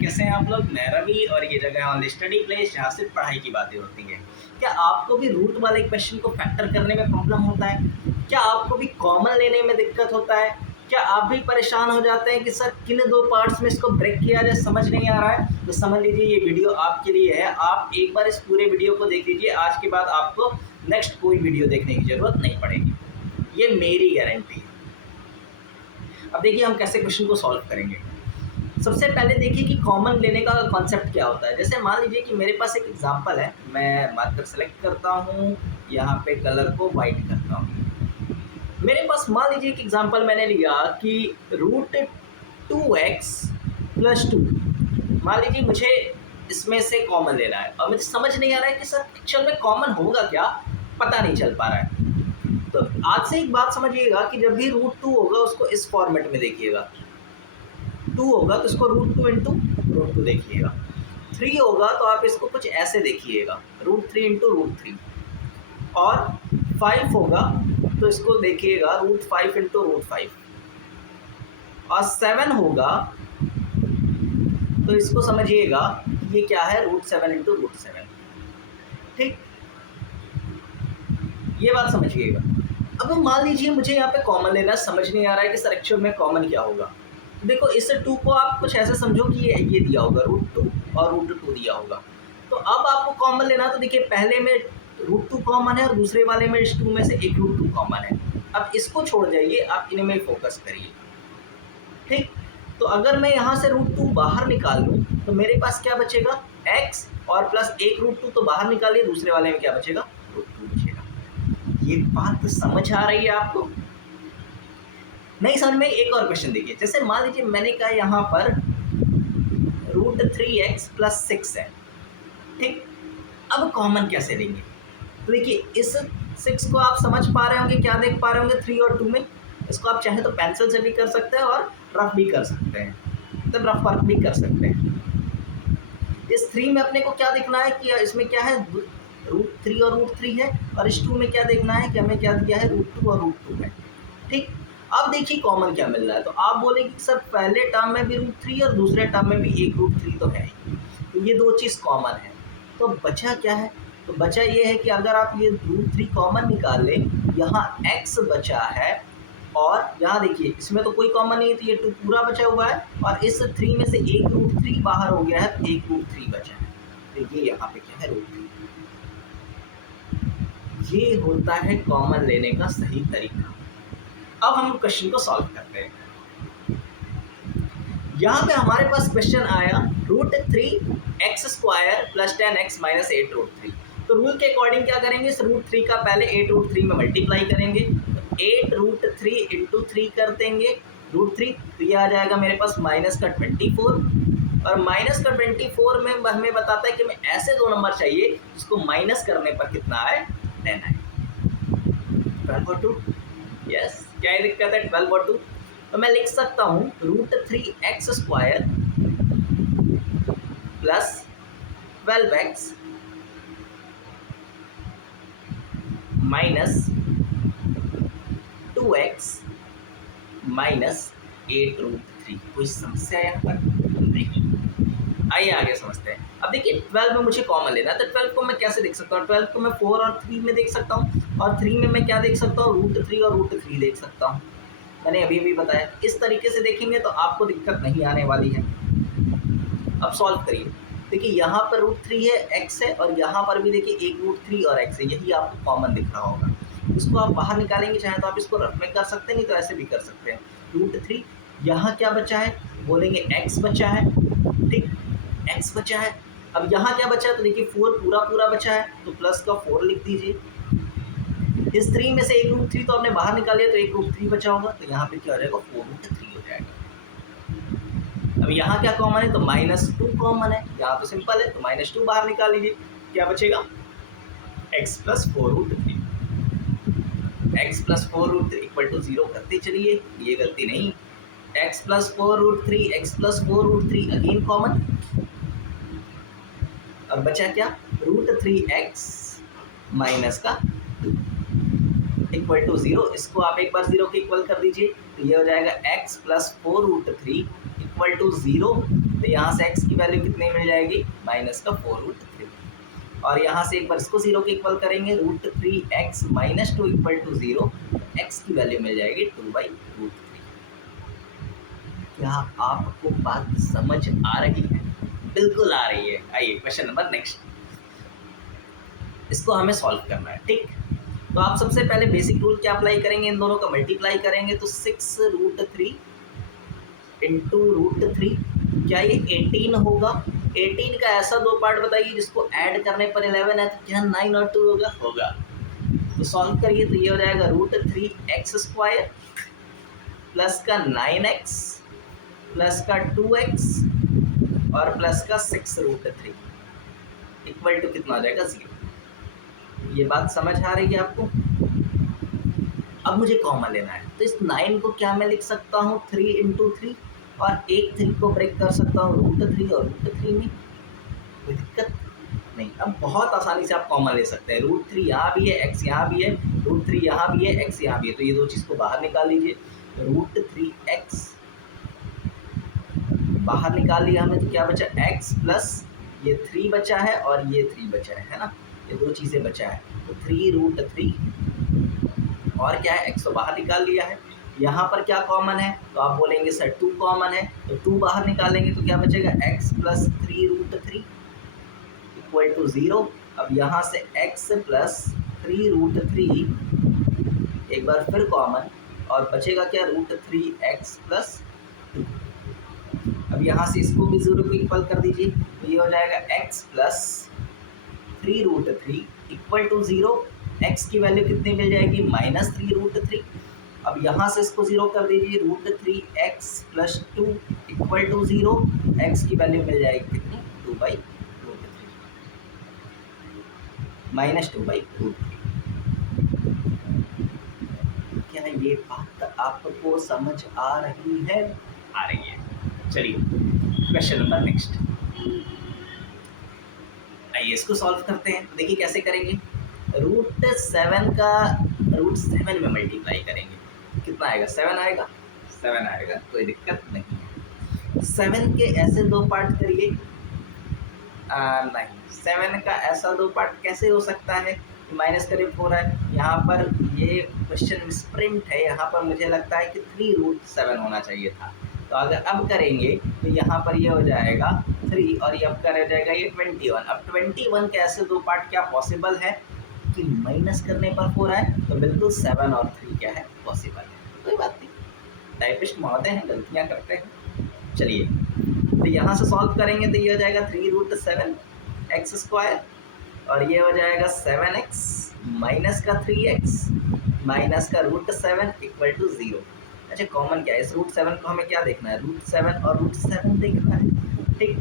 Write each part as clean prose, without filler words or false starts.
कैसे हैं आप लोग? मैं रवि और ये जगह है ऑनली स्टडी प्लेस जहाँ सिर्फ पढ़ाई की बातें होती हैं। क्या आपको भी रूट वाले क्वेश्चन को फैक्टर करने में प्रॉब्लम होता है? क्या आपको भी कॉमन लेने में दिक्कत होता है? क्या आप भी परेशान हो जाते हैं कि सर किन दो पार्ट्स में इसको ब्रेक किया जाए, समझ नहीं आ रहा है? तो समझ लीजिए ये वीडियो आपके लिए है। आप एक बार इस पूरे वीडियो को देख लीजिए, आज के बाद आपको नेक्स्ट कोई वीडियो देखने की ज़रूरत नहीं पड़ेगी, ये मेरी गारंटी है। अब देखिए हम कैसे क्वेश्चन को सॉल्व करेंगे। सबसे पहले देखिए कि कॉमन लेने का कॉन्सेप्ट क्या होता है। जैसे मान लीजिए कि मेरे पास एक एग्जांपल है, मैं मार्कर सेलेक्ट करता हूँ, यहाँ पे कलर को वाइट करता हूँ। मेरे पास मान लीजिए कि एग्जांपल मैंने लिया कि रूट 2x प्लस 2। मान लीजिए मुझे इसमें से कॉमन लेना है और मुझे समझ नहीं आ रहा है कि सर एक्चुअल में कॉमन होगा क्या, पता नहीं चल पा रहा है। तो आज से एक बात समझिएगा कि जब भी रूट 2 होगा उसको इस फॉर्मेट में देखिएगा। 2 होगा तो इसको रूट 2 इंटू रूट 2 देखिएगा। 3 होगा तो आप इसको कुछ ऐसे देखिएगा, रूट 3 इंटू रूट 3। और 5 होगा तो इसको देखिएगा रूट 5 इंटू रूट 5। और 7 होगा तो इसको समझिएगा ये क्या है, रूट 7 इंटू रूट 7। ठीक, ये बात समझिएगा। अब मान लीजिए मुझे यहाँ पे कॉमन लेना, समझ नहीं आ रहा है कि सर एक्चुअल में कॉमन क्या होगा। देखो इस 2 को आप कुछ ऐसे समझो कि ये दिया होगा रूट 2 और रूट 2 दिया होगा। तो अब आपको कॉमन लेना, तो देखिए पहले में रूट 2 कॉमन है और दूसरे वाले में इस 2 में से एक रूट 2 कॉमन है। अब इसको छोड़ जाइए, आप इनमें फोकस करिए। ठीक, तो अगर मैं यहाँ से रूट 2 बाहर निकाल लूँ तो मेरे पास क्या बचेगा, x और प्लस एक रूट 2 तो बाहर निकालिए, दूसरे वाले में क्या बचेगा, रूट 2 बचेगा। ये बात समझ आ रही है आपको? नहीं समझ में? एक और क्वेश्चन देखिए। जैसे मान लीजिए मैंने कहा यहाँ पर रूट 3x प्लस 6 है। ठीक, अब कॉमन कैसे लेंगे? तो देखिए इस 6 को आप समझ पा रहे होंगे, क्या देख पा रहे होंगे 3 और 2 में। इसको आप चाहे तो पेंसिल से भी कर सकते हैं और रफ भी कर सकते हैं, मतलब रफ वर्क भी कर सकते हैं। इस 3 में अपने को क्या देखना है कि इसमें क्या है, रूट 3 और रूट 3 है। और इस 2 में क्या देखना है कि हमें क्या दिया है, रूट 2 और रूट 2 है। ठीक, अब देखिए कॉमन क्या मिल रहा है। तो आप बोलेंगे कि सर पहले टर्म में भी रूट 3 और दूसरे टर्म में भी एक रूट 3 तो है ही, तो ये दो चीज़ कॉमन है। तो बचा क्या है? तो बचा ये है कि अगर आप ये रूट 3 कॉमन निकाल लें, यहाँ x बचा है और यहाँ देखिए इसमें तो कोई कॉमन नहीं है, तो ये 2 पूरा बचा हुआ है और इस 3 में से एक रूट 3 बाहर हो गया है, तो एक रूट 3 बचा है। तो ये यहाँ पे क्या है, रूट 3। ये होता है कॉमन लेने का सही तरीका। अब हम क्वेश्चन को सॉल्व करते हैं। यहाँ पे हमारे पास क्वेश्चन आया root 3x square plus 10x minus 8 root 3। तो रूल के अकॉर्डिंग क्या करेंगे, इस रूट 3 का पहले 8 रूट 3 में मल्टीप्लाई करेंगे। तो 8 रूट 3 इंटू 3 कर देंगे रूट 3, तो ये आ जाएगा मेरे पास माइनस का 24। और माइनस का 24 में हमें बताता है कि मैं ऐसे दो नंबर चाहिए जिसको माइनस करने पर कितना आए, 10 आए। 12/2, यस, क्या दिक्कत है, 12/2। तो मैं लिख सकता हूँ root 3x square plus 12x minus 2x minus 8 root 3। कोई समस्या यहाँ पर नहीं। आइए आगे समझते हैं। अब देखिए 12 में मुझे कॉमन लेना है, तो 12 को मैं कैसे देख सकता हूँ? 12 को मैं 4 और 3 में देख सकता हूँ, और 3 में मैं क्या देख सकता हूँ, रूट 3 और रूट 3 देख सकता हूँ। मैंने अभी भी बताया, इस तरीके से देखेंगे तो आपको दिक्कत नहीं आने वाली है। अब सॉल्व करिए। देखिए यहाँ पर रूट 3 है, x है, और यहाँ पर भी देखिए एक रूट 3 और x है, यही आपको कॉमन दिख रहा होगा। इसको आप बाहर निकालेंगे, चाहे तो आप इसको रफ में कर सकते हैं, नहीं तो ऐसे भी कर सकते हैं। रूट 3, यहाँ क्या बचा है, बोलेंगे x बचा है। ठीक, x बचा है। अब यहाँ क्या बचा है, तो देखिए 4 पूरा बचा है, तो प्लस का 4 लिख दीजिए। इस 3 में से एक रूट 3 तो आपने बाहर निकाल लिया, तो एक रूट 3 बचा होगा, तो यहाँ पे क्या हो जाएगा, 4 रूट 3 हो जाएगा। अब यहाँ क्या कॉमन है, तो -2 कॉमन है, यहाँ तो सिंपल है, तो -2 बाहर निकाल लीजिए, क्या बचेगा, x plus 4 root 3। x plus 4 root 3 equal to 0 करते चलिए, ये गलती नहीं। x plus 4 root 3, x plus 4 root 3 again common. और बचा क्या, रूट 3x माइनस का 2 इक्वल टू 0। इसको आप एक बार 0 के इक्वल कर दीजिए, तो ये हो जाएगा x plus 4 root 3 equal to 0। तो यहाँ से x की वैल्यू कितनी मिल जाएगी, माइनस का 4√3। और यहाँ से एक बार इसको 0 के इक्वल करेंगे, √3x - 2 = 0, x की वैल्यू मिल जाएगी 2/√3। क्या आपको बात समझ आ रही है? बिल्कुल आ रही है। आइए क्वेश्चन नंबर नेक्स्ट, इसको हमें सॉल्व करना है। ठीक, तो आप सबसे पहले बेसिक रूल क्या अप्लाई करेंगे, इन दोनों का मल्टीप्लाई करेंगे तो 6√3 इंटू √3, क्या ये 18 होगा? 18 का ऐसा दो पार्ट बताइए जिसको ऐड करने पर 11 है, तो क्या 9 और 2 होगा? होगा। तो सॉल्व करिए तो ये हो जाएगा √3x² प्लस का 9x प्लस का 2x और प्लस का 6√3 इक्वल टू कितना हो जाएगा, 0। ये बात समझ आ रही है आपको? अब मुझे कॉमन लेना है, तो इस 9 को क्या मैं लिख सकता हूँ 3 इंटू 3, और एक 3 को ब्रेक कर सकता हूँ √3 और √3 में, कोई दिक्कत नहीं। अब बहुत आसानी से आप कॉमन ले सकते हैं, √3 यहाँ भी है, x यहाँ भी है, √3 यहाँ भी है, x यहाँ भी है, तो ये दो चीज़ को बाहर निकाल लीजिए। √3x बाहर निकाल लिया हमने, तो क्या बचा, x प्लस ये 3 बचा है और ये 3 बचा है ना, ये दो चीज़ें बचा है। तो 3√3 और क्या है, x तो बाहर निकाल लिया है। यहाँ पर क्या कॉमन है, तो आप बोलेंगे सर 2 कॉमन है, तो 2 बाहर निकालेंगे तो क्या बचेगा, x प्लस 3√3 इक्वल टू 0। अब यहाँ से x प्लस 3√3 एक बार फिर कॉमन, और बचेगा क्या, √3x प्लस 2। अब यहाँ से इसको भी 0 को इक्वल कर दीजिए, तो ये हो जाएगा x plus 3√3 equal to 0। x की वैल्यू कितनी मिल जाएगी, -3√3। अब यहाँ से इसको 0 कर दीजिए, √3x plus 2 equal to 0। x की वैल्यू मिल जाएगी कितनी, 2/√3 -2/√3। क्या ये बात आपको समझ आ रही है? आ रही है। चलिए क्वेश्चन नंबर नेक्स्ट, आइए इसको सॉल्व करते हैं। देखिए कैसे करेंगे, √7 का √7 में मल्टीप्लाई करेंगे, कितना आएगा, 7 आएगा, 7 आएगा, कोई दिक्कत नहीं है। 7 के ऐसे दो पार्ट करिए, नहीं 7 का ऐसा दो पार्ट कैसे हो सकता है, माइनस करीब हो रहा है। यहाँ पर ये क्वेश्चन स्प्रिंट है, यहाँ पर मुझे लगता है कि 3√7 होना चाहिए था। तो अगर अब करेंगे तो यहाँ पर ये हो जाएगा 3 और ये अब कर जाएगा ये 21। अब 21 के ऐसे दो पार्ट क्या पॉसिबल है कि माइनस करने पर हो रहा है, तो बिल्कुल 7 और 3 क्या है, पॉसिबल है। कोई बात नहीं, टाइपिस्ट महोदय हैं, गलतियाँ करते हैं। चलिए तो यहाँ से सॉल्व करेंगे तो ये हो जाएगा 3√7x² और ये हो जाएगा 7x माइनस का 3x माइनस का √7 इक्वल टू 0। अच्छा कॉमन क्या है, इस √7 को हमें क्या देखना है, √7 और √7 देखना है। ठीक,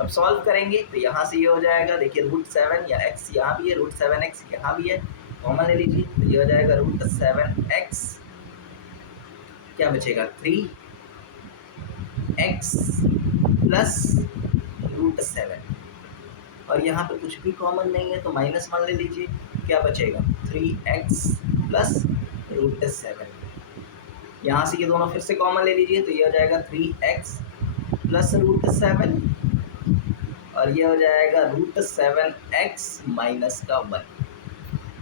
अब सॉल्व करेंगे तो यहाँ से ये हो जाएगा, देखिए √7 या x यहाँ भी है, √7x यहाँ भी है, कॉमन ले लीजिए, तो ये हो जाएगा √7x, क्या बचेगा 3x प्लस √7, और यहाँ पे कुछ भी कॉमन नहीं है तो माइनस मान ले लीजिए, क्या बचेगा 3x प्लस √7। यहाँ से ये दोनों फिर से कॉमन ले लीजिए, तो ये हो जाएगा 3x प्लस √7 और ये हो जाएगा √7x माइनस का 1।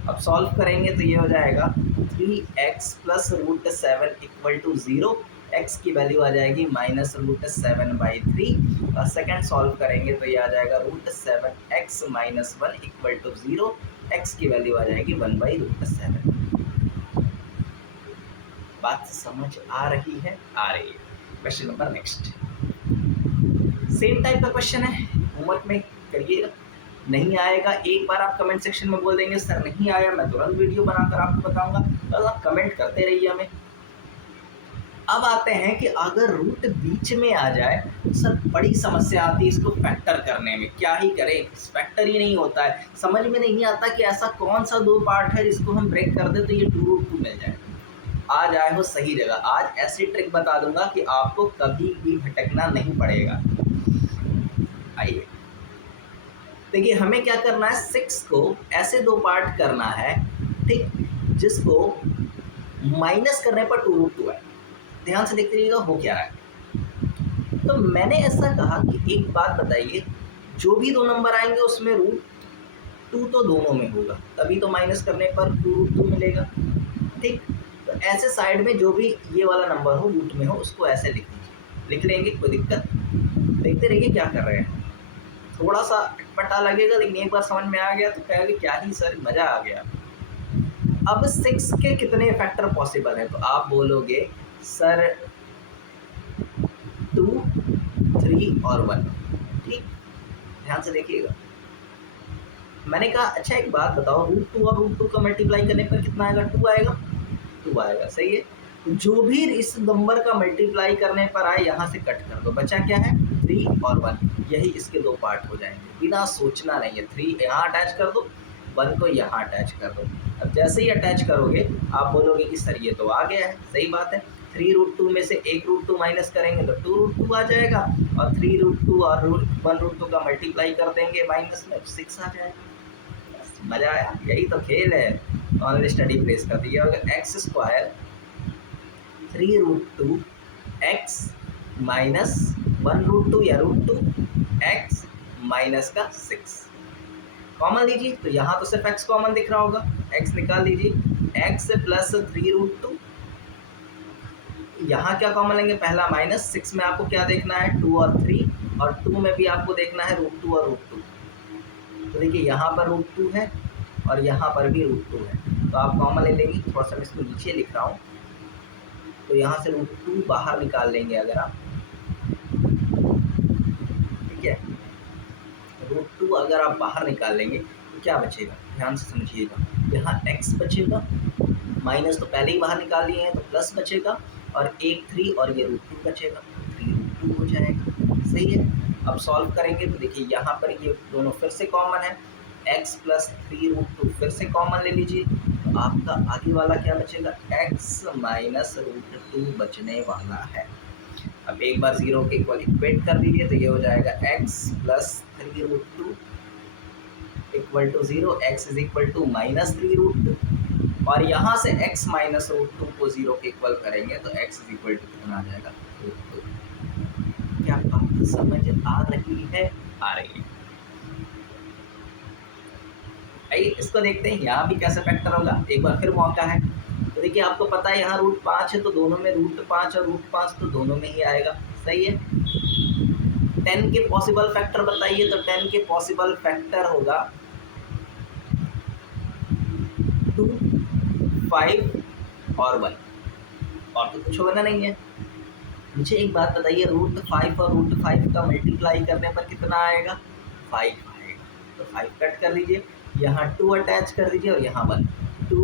अब सॉल्व करेंगे तो ये हो जाएगा 3x plus √7 equal to 0। x की वैल्यू आ जाएगी -√7/3 और सेकंड सॉल्व करेंगे तो ये आ जाएगा √7x minus 1 equal to 0। x की वैल्यू आ जाएगी 1/√7। बात समझ आ रही है? आ रही है। Question number next, same type का क्वेश्चन है, होमवर्क में करिएगा। नहीं आएगा एक बार आप कमेंट सेक्शन में बोल देंगे सर नहीं आया, मैं तुरंत वीडियो बनाकर आपको बताऊंगा, तो आप कमेंट करते रहिए हमें। अब आते हैं कि अगर रूट बीच में आ जाए तो सर बड़ी समस्या आती है इसको फैक्टर करने में, क्या ही करें, फैक्टर ही नहीं होता है, समझ में नहीं आता कि ऐसा कौन सा दो पार्ट है जिसको हम ब्रेक कर दे तो ये 2√2 मिल जाए। आज आए हो सही जगह, आज ऐसी ट्रिक बता दूंगा कि आपको कभी भी भटकना नहीं पड़ेगा। आइए देखिए, हमें क्या करना है, 6 को ऐसे दो पार्ट करना है, ठीक, जिसको माइनस करने पर 2√2 है। ध्यान से देखते रहिएगा हो क्या है। तो तो मैंने ऐसा कहा कि एक बात बताइए, जो भी दो नंबर आएंगे उसमें रूट टू तो दोनों में होगा, तभी तो माइनस करने पर रूट टू मिलेगा। ठीक, तो ऐसे साइड में जो भी ये वाला नंबर हो रूट में हो उसको ऐसे लिख दीजिए, लिख लेंगे, कोई दिक्कत। देखते रहिए क्या कर रहे हैं, थोड़ा सा अटपटा लगेगा लेकिन एक बार समझ में आ गया तो कहेंगे क्या ही सर मज़ा आ गया। अब 6 के कितने फैक्टर पॉसिबल हैं, तो आप बोलोगे सर 2, 3 और 1। ठीक, ध्यान से देखिएगा। मैंने कहा अच्छा एक बात बताओ, रूट टू और रूट टू का मल्टीप्लाई करने पर कितना आएगा? 2 आएगा, 2 आएगा, सही है। तो जो भी इस नंबर का मल्टीप्लाई करने पर आए यहाँ से कट कर दो, बचा क्या है? 3 और 1, यही इसके दो पार्ट हो जाएंगे, बिना सोचना नहीं है। 3 यहाँ अटैच कर दो, 1 को यहाँ अटैच कर दो। अब जैसे ही अटैच करोगे आप बोलोगे कि सर ये तो आ गया है, सही बात है। 3 रूट टू में से एक रूट टू माइनस करेंगे तो 2 रूट टू आ जाएगा, और 3 रूट टू और 1 रूट टू का मल्टीप्लाई कर देंगे माइनस में, 6 आ जाएगा। मजा आया, यही तो खेल है ऑनलाइन स्टडी प्लेस का। दिया होगा x square 3 root two x minus 1 root two या रूट टू एक्स माइनस का 6 कॉमन लीजिए, तो यहाँ तो सिर्फ एक्स कॉमन दिख रहा होगा, एक्स निकाल लीजिए, एक्स प्लस 3 रूट टू, यहाँ क्या कॉमन लेंगे? पहला माइनस, 6 में आपको क्या देखना है? 2 और 3, और 2 में भी आपको देखना है रूट टू और रूट टू। तो देखिए यहाँ पर रूट टू है और यहाँ पर भी रूट टू है, तो आप कॉमन ले लेंगे। थोड़ा सा मैं इसको नीचे लिख रहा हूँ, तो यहाँ से रूट टू बाहर निकाल लेंगे अगर आप, ठीक है। रूट टू अगर आप बाहर निकाल लेंगे तो क्या बचेगा? ध्यान से समझिएगा, यहाँ एक्स बचेगा, माइनस तो पहले ही बाहर निकाल लिए हैं तो प्लस बचेगा, और एक 3 और ये रूट टू बचेगा, 3 रूट टू हो जाएगा, सही है। अब सॉल्व करेंगे तो देखिए यहाँ पर ये दोनों फिर से कॉमन है, x प्लस 3 रूट टू फिर से कॉमन ले लीजिए, तो आपका आगे वाला क्या बचेगा? x माइनस रूट टू बचने वाला है। अब एक बार जीरो के इक्वल इक्वेट कर दीजिए, तो ये हो जाएगा x plus 3 root two equal to 0, x is equal to minus 3 root two, और यहाँ से x माइनस रूट टू को 0 के इक्वल करेंगे तो x इज इक्वल टू कितना आ जाएगा? Root two. क्या बात समझ आ रही है? आ रही है। आइए इसको देखते हैं यहाँ भी कैसे फैक्टर होगा, एक बार फिर मौका है। तो देखिए आपको पता है यहाँ रूट 5 है, तो दोनों में रूट 5 और रूट 5 तो दोनों में ही आएगा, सही है। 10 के पॉसिबल फैक्टर बताइए, तो 10 के पॉसिबल फैक्टर होगा 2, 5 और 1, और तो कुछ होना नहीं है। मुझे एक बात बताइए, रूट 5 और रूट 5 का मल्टीप्लाई करने पर कितना आएगा? 5 आएगा, तो 5 कट कर लीजिए, यहाँ 2 अटैच कर दीजिए, और यहाँ 1, 2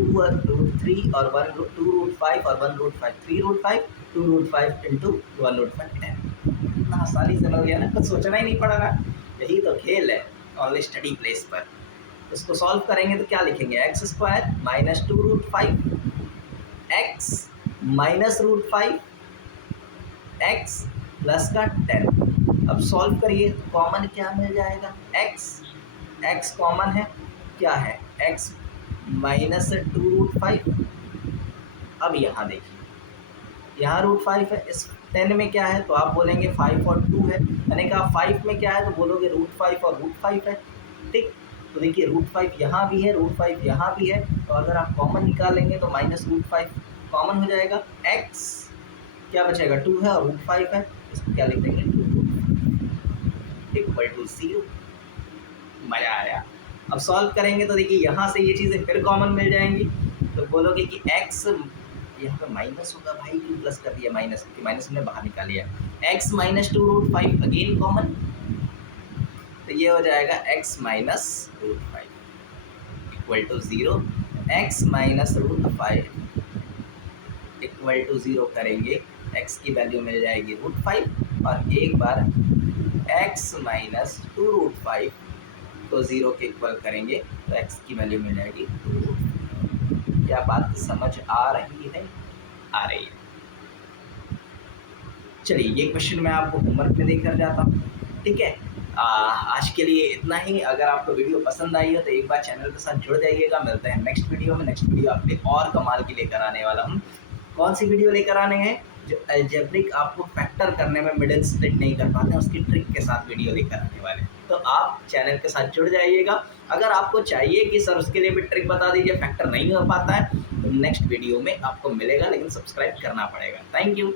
रूट 3 और 1 रूट 2 रूट 5 और 1 रूट 5, 3 रूट 5, 2 रूट 5 इंटू 1 रूट 5, 10। इतना आसानी से हो गया ना, कुछ सोचना ही नहीं पड़ा ना। यही तो खेल है ऑनलाइन स्टडी प्लेस पर। इसको सॉल्व करेंगे तो क्या लिखेंगे? X square minus 2 root 5 x minus root 5 x plus का 10। अब सॉल्व करिए, कॉमन क्या मिल जाएगा? x कॉमन है, क्या है? x minus 2 root 5। अब यहाँ देखिए, यहाँ रूट 5 है, इस 10 में क्या है? तो आप बोलेंगे 5 और 2 है। मैंने कहा 5 में क्या है? तो बोलोगे रूट 5 और रूट 5 है, ठीक। तो देखिए रूट 5 यहाँ भी है, रूट 5 यहाँ भी है, तो अगर आप कॉमन निकालेंगे तो माइनस रूट 5 कॉमन हो जाएगा। x क्या बचेगा? 2 है और रूट 5 है, इसको क्या लिख देंगे? 2 रूट इक्वल टू 0। मज़ा आया। अब सॉल्व करेंगे तो देखिए यहाँ से ये चीज़ें फिर कॉमन मिल जाएंगी, तो बोलोगे कि x, यहाँ पे माइनस होगा भाई, क्यों प्लस कर दिया माइनस, क्योंकि माइनस हमने बाहर निकाल लिया। x minus 2 root 5 again common, तो ये हो जाएगा x minus root 5 equal to 0। x minus root 5 equal to 0 करेंगे, x की वैल्यू मिल जाएगी रूट 5, और एक बार x माइनस 2 रूट 5 को 0 के इक्वल करेंगे तो x की वैल्यू मिल जाएगी 2 रूट 5। क्या बात समझ आ रही है? आ रही है। चलिए ये क्वेश्चन मैं आपको होमवर्क में देकर जाता हूँ, ठीक है। आज के लिए इतना ही। अगर आपको वीडियो पसंद आई हो तो एक बार चैनल के साथ जुड़ जाइएगा। मिलते हैं नेक्स्ट वीडियो में। नेक्स्ट वीडियो आपके और कमाल की लेकर आने वाला हूँ। कौन सी वीडियो लेकर आने हैं जो अलजेब्रिक आपको फैक्टर करने में मिडिल स्प्लिट नहीं कर पाते हैं, उसकी ट्रिक के साथ वीडियो लेकर आने वाले हैं। तो आप चैनल के साथ जुड़ जाइएगा। अगर आपको चाहिए कि सर उसके लिए भी ट्रिक बता दीजिए, फैक्टर नहीं हो पाता है, तो नेक्स्ट वीडियो में आपको मिलेगा, लेकिन सब्सक्राइब करना पड़ेगा। Thank you.